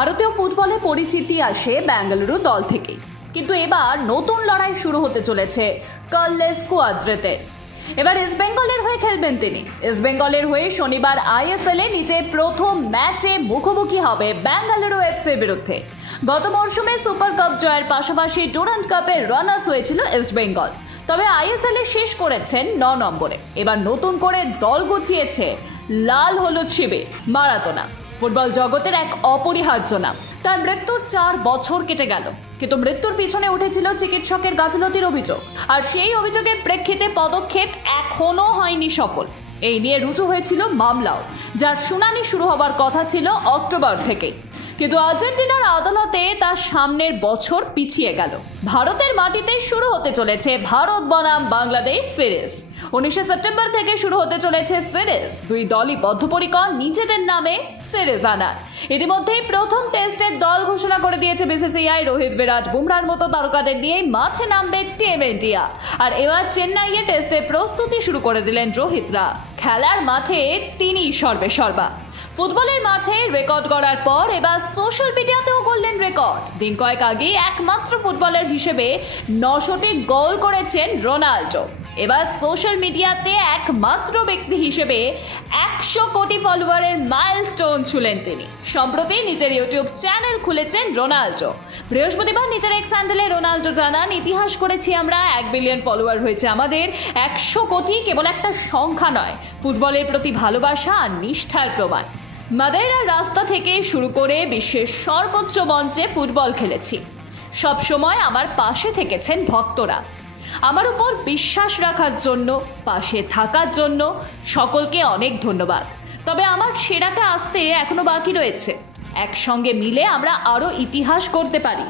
ভারতীয় ফুটবলে পরিচিতি আসে বেঙ্গালুরু দল থেকে, কিন্তু এবার নতুন লড়াই শুরু হতে চলেছে কার্লেস কুয়াদ্রেতে। এবার ইস্ট বেঙ্গলের হয়ে খেলবেন তিনি। ইস্ট বেঙ্গলের হয়ে শনিবার আইএসএল এ নিজের প্রথম ম্যাচে মুখোমুখি হবে বেঙ্গালুরু এফসির বিরুদ্ধে। গত মরশুমে সুপার কাপ জয়ের পাশাপাশি ডুরান্ড কাপের রানার্স হয়েছিল ইস্ট বেঙ্গল, তবে আইএসএল এ শেষ করেছেন 9 নম্বরে। এবার নতুন করে দল গুছিয়েছে লাল হলুদ শিবির মারাদোনা, ফুটবল জগতের এক অপরিহার্য নাম। তার মৃত্যুর 4 বছর কেটে গেল, কিন্তু মৃত্যুর পিছনে উঠেছিল চিকিৎসকের গাফিলতির অভিযোগ, আর সেই অভিযোগের প্রেক্ষিতে পদক্ষেপ এখনো হয়নি সফল। এই নিয়ে রুজু হয়েছিল মামলাও, যার শুনানি শুরু হবার কথা ছিল অক্টোবর থেকে, কিন্তু আর্জেন্টিনার আদালতে তার সামনের বছর পিছিয়ে গেল। ভারতের মাটিতে শুরু হতে চলেছে ভারত বনাম বাংলাদেশ সিরিজ। 19 সেপ্টেম্বর থেকে শুরু হতে চলেছে সিরিজ। দুই দলই বদ্ধপরিকর নিজেদের নামে সিরিজ আনার। ইতিমধ্যেই প্রথম টেস্টের দল ঘোষণা করে দিয়েছে বিসিসিআই। রোহিত, বিরাট, বুমরার মতো তারকাদের নিয়ে মাঠে নামবে টিম ইন্ডিয়া। আর এবার চেন্নাইয়ে টেস্টের প্রস্তুতি শুরু করে দিলেন রোহিতরা। খেলার মাঠে তিনি সর্বেসর্বা। ফুটবলের মাঠে রেকর্ড করার পর এবার সোশ্যাল মিডিয়াতেও করলেন রেকর্ড। দিন কয়েক আগে একমাত্র ফুটবলার হিসেবে 900টি গোল করেছেন রোনাল্ডো। এবার সোশ্যাল মিডিয়াতে একমাত্র ব্যক্তি হিসেবে 100 কোটি ফলোয়ারের মাইলস্টোন ছুঁলেন তিনি। সম্প্রতি নিজের ইউটিউব চ্যানেল খুলেছেন রোনাল্ডো। বৃহস্পতিবার নিজের এক্স হ্যান্ডেলে রোনাল্ডো জানান, ইতিহাস করেছি আমরা, 1 বিলিয়ন ফলোয়ার হয়েছে আমাদের। 100 কোটি কেবল একটা সংখ্যা নয়, ফুটবলের প্রতি ভালোবাসা আর নিষ্ঠার প্রমাণ। মাদেইরার রাস্তা থেকে শুরু করে বিশ্বের সর্বোচ্চ মঞ্চে ফুটবল খেলেছি। সব সময় আমার পাশে থেকেছেন ভক্তরা। আমার উপর বিশ্বাস রাখার জন্য, পাশে থাকার জন্য সকলকে অনেক ধন্যবাদ। তবে আমার সেরাটা আসতে এখনো বাকি রয়েছে। একসঙ্গে মিলে আমরা আরও ইতিহাস করতে পারি।